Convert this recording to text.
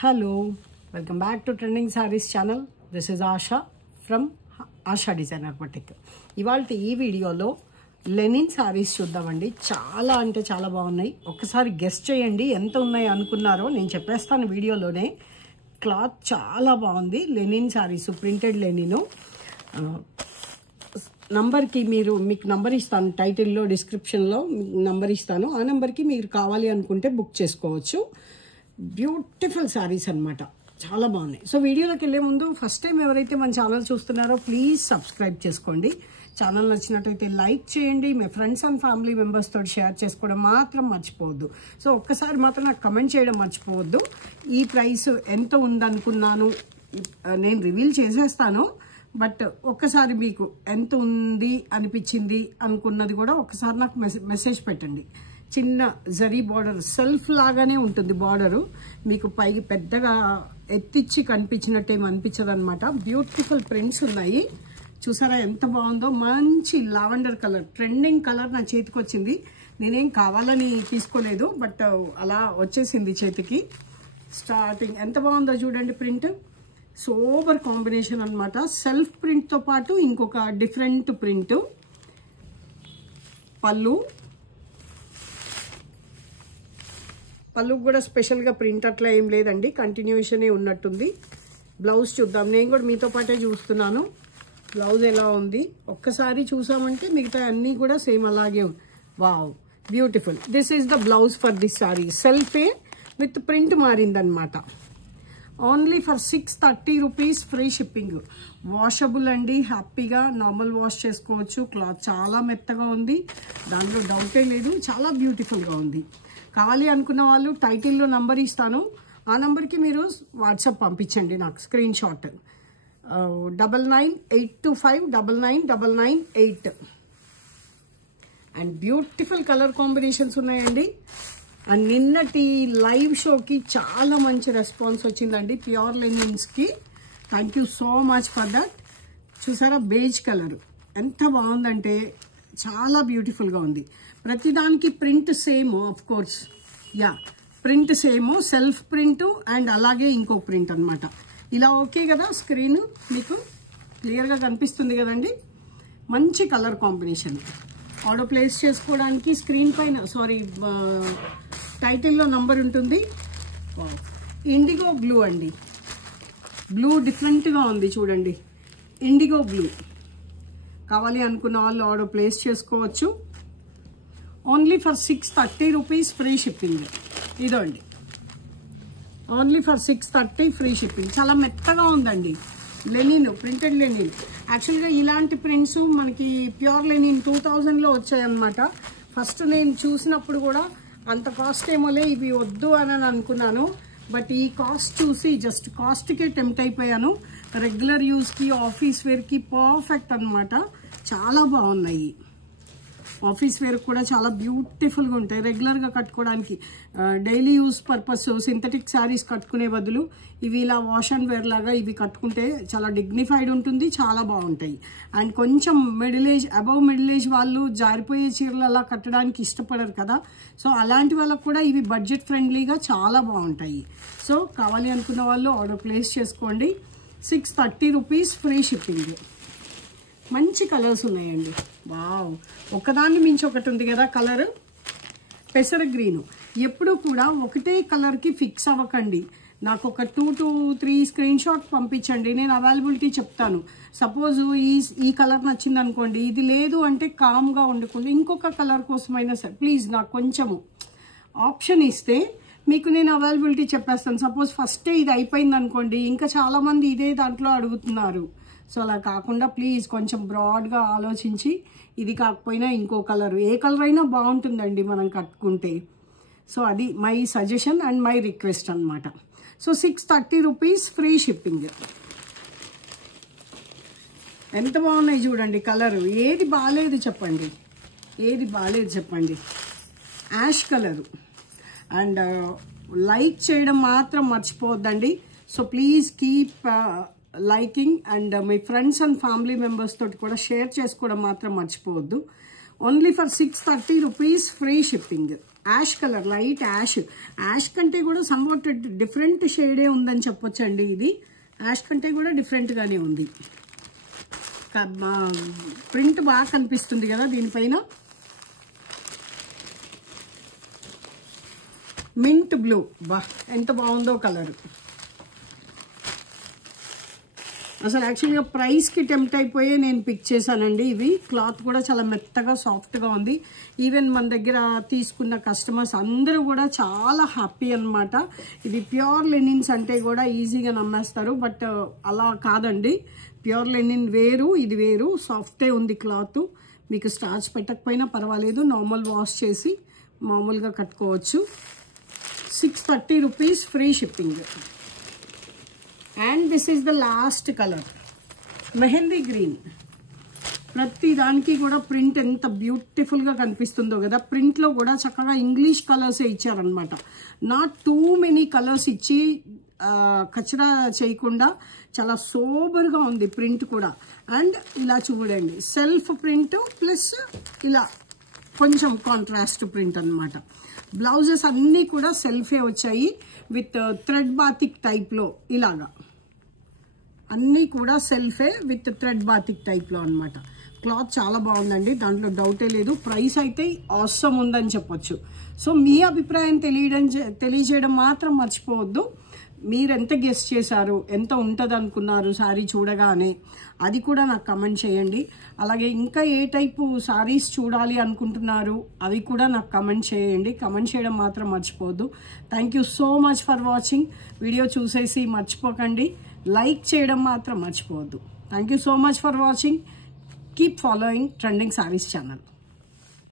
Hello, welcome back to Trending Sarees channel. This is Asha from Asha Designer Boutique. ఇవాల్టి ఈ వీడియోలో Lenin saris చూద్దామండి. చాలా అంటే చాలా బాగున్నాయి. ఒకసారి గెస్ చేయండి ఎంత ఉన్నాయి అనుకున్నారో. నేను చెప్పేస్తాను వీడియోలోనే. క్లాత్ చాలా బాగుంది. Linen saris, printed linen. నంబర్కి మీకు నంబర్ ఇస్తాను, టైటిల్లో డిస్క్రిప్షన్లో నంబర్ ఇస్తాను. ఆ నెంబర్కి మీరు కావాలి అనుకుంటే బుక్ చేసుకోవచ్చు. బ్యూటిఫుల్ సారీస్ అన్నమాట, చాలా బాగున్నాయి. సో వీడియోలోకి వెళ్ళే ముందు ఫస్ట్ టైం ఎవరైతే మన ఛానల్ చూస్తున్నారో ప్లీజ్ సబ్స్క్రైబ్ చేసుకోండి. ఛానల్ నచ్చినట్టయితే లైక్ చేయండి. మీ ఫ్రెండ్స్ అండ్ ఫ్యామిలీ మెంబర్స్ తోటి షేర్ చేసుకోవడం మాత్రం మర్చిపోవద్దు. సో ఒక్కసారి మాత్రం నాకు కమెంట్ చేయడం మర్చిపోవద్దు. ఈ ప్రైస్ ఎంత ఉందనుకున్నాను నేను రివీల్ చేసేస్తాను, బట్ ఒక్కసారి మీకు ఎంత ఉంది అనిపించింది అనుకున్నది కూడా ఒక్కసారి నాకు మెసేజ్ పెట్టండి. చిన్న జరీ బార్డర్, సెల్ఫ్ లాగానే ఉంటుంది బార్డరు. మీకు పైకి పెద్దగా ఎత్తిచ్చి కనిపించినట్టేమి అనిపించదు అనమాట. బ్యూటిఫుల్ ప్రింట్స్ ఉన్నాయి. చూసారా ఎంత బాగుందో. మంచి లావెండర్ కలర్, ట్రెండింగ్ కలర్ నా చేతికి వచ్చింది. నేనేం కావాలని తీసుకోలేదు, బట్ అలా వచ్చేసింది చేతికి. స్టార్టింగ్ ఎంత బాగుందో చూడండి. ప్రింట్ సూపర్ కాంబినేషన్ అనమాట. సెల్ఫ్ ప్రింట్తో పాటు ఇంకొక డిఫరెంట్ ప్రింట్. పళ్ళు కూడా స్పెషల్గా ప్రింట్ అట్లా ఏం లేదండి, కంటిన్యూషనే ఉన్నట్టుంది. బ్లౌజ్ చూద్దాం. నేను కూడా మీతో పాటే చూస్తున్నాను బ్లౌజ్ ఎలా ఉంది. ఒక్కసారి చూసామంటే మిగతా అన్నీ కూడా సేమ్ అలాగే. Wow, beautiful. This is the blouse for this sari. Self with print మారిందనమాట. Only for 630 rupees, free shipping. Washable అండి, హ్యాపీగా నార్మల్ వాష్ చేసుకోవచ్చు. క్లాత్ చాలా మెత్తగా ఉంది, దాంట్లో డౌటే లేదు. చాలా బ్యూటిఫుల్గా ఉంది. కావాలి అనుకున్న వాళ్ళు టైటిల్లో నంబర్ ఇస్తాను, ఆ నంబర్కి మీరు వాట్సాప్ పంపించండి నాకు screenshot. 9982599998. And beautiful colour combinations ఉన్నాయండి. అండ్ నిన్నటి లైవ్ షోకి చాలా మంచి రెస్పాన్స్ వచ్చిందండి ప్యూర్ లెనిన్స్కి. Thank you so much for that. చూసారా బేజ్ కలర్ ఎంత బాగుందంటే చాలా బ్యూటిఫుల్గా ఉంది. ప్రతిదానికి print same, of course yeah print same, self print and అలాగే ఇంకో ప్రింట్ అనమాట. ఇలా ఓకే కదా, స్క్రీన్ మీకు క్లియర్గా కనిపిస్తుంది కదండి. మంచి కలర్ కాంబినేషన్. ఆర్డర్ ప్లేస్ చేసుకోవడానికి స్క్రీన్ పైన టైటిల్లో నంబర్ ఉంటుంది. ఇండిగో బ్లూ అండి. బ్లూ డిఫరెంట్గా ఉంది చూడండి. ఇండిగో బ్లూ కావాలి అనుకున్న వాళ్ళు ఆర్డర్ ప్లేస్ చేసుకోవచ్చు. Only for 630 rupees, free shipping. ఇదో అండి, ఓన్లీ ఫర్ 630 ఫ్రీ షిప్పింగ్. చాలా మెత్తగా ఉందండి లెనిన్, ప్రింటెడ్ లెనిన్. యాక్చువల్గా ఇలాంటి ప్రింట్స్ మనకి ప్యూర్ లెనిన్ 2000లో వచ్చాయన్నమాట. ఫస్ట్ నేను చూసినప్పుడు కూడా అంత కాస్ట్ ఏమోలే, ఇవి వద్దు అని అనుకున్నాను. బట్ ఈ కాస్ట్ చూసి జస్ట్ కాస్ట్కే టెంప్ట్ అయిపోయాను. రెగ్యులర్ యూస్కి, ఆఫీస్ వేర్కి పర్ఫెక్ట్ అనమాట. చాలా బాగున్నాయి. ఆఫీస్ వేర్ కూడా చాలా బ్యూటిఫుల్గా ఉంటాయి. రెగ్యులర్గా కట్టుకోవడానికి, daily use purpose synthetic saris కట్టుకునే బదులు ఇవి ఇలా వాష్ అండ్ వేర్ లాగా ఇవి కట్టుకుంటే చాలా డిగ్నిఫైడ్ ఉంటుంది, చాలా బాగుంటాయి. అండ్ కొంచెం అబవ్ మిడిల్ ఏజ్ వాళ్ళు జారిపోయే చీరలు అలా కట్టడానికి ఇష్టపడరు కదా. సో అలాంటి వాళ్ళకు కూడా ఇవి బడ్జెట్ ఫ్రెండ్లీగా చాలా బాగుంటాయి. సో కావాలి అనుకున్న వాళ్ళు ఆర్డర్ ప్లేస్ చేసుకోండి. 630 రూపీస్, ఫ్రీ షిప్పింగ్. మంచి కలర్స్ ఉన్నాయండి. వావ్, ఒకదాన్ని మించి ఒకటి ఉంది కదా కలర్. పెసర గ్రీను. ఎప్పుడు కూడా ఒకటే కలర్కి ఫిక్స్ అవ్వకండి. నాకు ఒక 2 to 3 స్క్రీన్ షాట్ పంపించండి, నేను అవైలబిలిటీ చెప్తాను. సపోజ్ ఈ కలర్ నచ్చింది అనుకోండి, ఇది లేదు అంటే కామ్గా ఉండకుండా ఇంకొక కలర్ కోసమైనా సరే ప్లీజ్ నాకు కొంచెము ఆప్షన్ ఇస్తే మీకు నేను అవైలబిలిటీ చెప్పేస్తాను. సపోజ్ ఫస్టే ఇది అయిపోయింది అనుకోండి, ఇంకా చాలామంది ఇదే దాంట్లో అడుగుతున్నారు. సో అలా కాకుండా ప్లీజ్ కొంచెం బ్రాడ్గా ఆలోచించి, ఇది కాకపోయినా ఇంకో కలర్, ఏ కలర్ అయినా బాగుంటుందండి మనం కట్టుకుంటే. సో అది my suggestion and my request అనమాట. So 630 rupees, free shipping. ఎంత బాగున్నాయి చూడండి కలర్. ఏది బాగాలేదు చెప్పండి, ఏది బాగాలేదు చెప్పండి. Ash colour. అండ్ లైక్ చేయడం మాత్రం మర్చిపోవద్దండి. So please keep liking and మీ ఫ్రెండ్స్ అండ్ ఫ్యామిలీ మెంబర్స్ తోటి కూడా షేర్ చేసుకోవడం మాత్రం మర్చిపోవద్దు. Only for 630 rupees, free shipping. Ash colour, light ash కంటే కూడా సంవాట్ డిఫరెంట్ షేడే ఉందని చెప్పొచ్చండి. ఇది యాష్ కంటే కూడా డిఫరెంట్గానే ఉంది. ప్రింట్ బాగా కనిపిస్తుంది కదా దీనిపైన. మింట్ బ్లూ, బా ఎంత బాగుందో కలర్. అసలు యాక్చువల్గా ప్రైస్కి టెంప్ట్ అయిపోయి నేను పిక్ చేశానండి. ఇవి క్లాత్ కూడా చాలా మెత్తగా సాఫ్ట్గా ఉంది. ఈవెన్ మన దగ్గర తీసుకున్న కస్టమర్స్ అందరూ కూడా చాలా హ్యాపీ అనమాట. ఇది ప్యూర్ లెనిన్స్ అంటే కూడా ఈజీగా నమ్మేస్తారు, బట్ అలా కాదండి. ప్యూర్ లెనిన్ వేరు, ఇది వేరు. సాఫ్టే ఉంది క్లాత్. మీకు స్టార్చ్ పెట్టకపోయినా పర్వాలేదు, నార్మల్ వాష్ చేసి మామూలుగా కట్టుకోవచ్చు. 630 rupees, free shipping. And this is the last colour, mehndi green. ప్రతి దానికి కూడా ప్రింట్ ఎంత బ్యూటిఫుల్గా కనిపిస్తుందో కదా. ప్రింట్లో కూడా చక్కగా ఇంగ్లీష్ కలర్సే ఇచ్చారనమాట. నాట్ టూ మెనీ కలర్స్ ఇచ్చి కచరా చేయకుండా చాలా సోబర్గా ఉంది ప్రింట్ కూడా. అండ్ ఇలా చూడండి, సెల్ఫ్ ప్రింట్ ప్లస్ ఇలా కొంచెం కాంట్రాస్ట్ ప్రింట్ అనమాట. బ్లౌజెస్ అన్నీ కూడా సెల్ఫే వచ్చాయి విత్ థ్రెడ్ బాతిక్ టైప్లో. ఇలాగా అన్నీ కూడా సెల్ఫే విత్ థ్రెడ్ బాతిక్ టైప్లో అనమాట. క్లాత్ చాలా బాగుందండి, దాంట్లో డౌటే లేదు. ప్రైస్ అయితే ఆసమ్ ఉందని చెప్పొచ్చు. సో మీ అభిప్రాయం తెలియజేయడం మాత్రం మర్చిపోవద్దు. మీరు ఎంత గెస్ చేశారు, ఎంత ఉంటుంది అనుకున్నారు శారీ చూడగానే, అది కూడా నాకు కమెంట్ చేయండి. అలాగే ఇంకా ఏ టైపు శారీస్ చూడాలి అనుకుంటున్నారు అవి కూడా నాకు కమెంట్ చేయండి. కమెంట్ చేయడం మాత్రం మర్చిపోవద్దు. Thank you so much for watching. Video చూసేసి మర్చిపోకండి, లైక్ చేయడం మాత్రం మర్చిపోవద్దు. Thank you so much for watching. Keep following trending saris channel.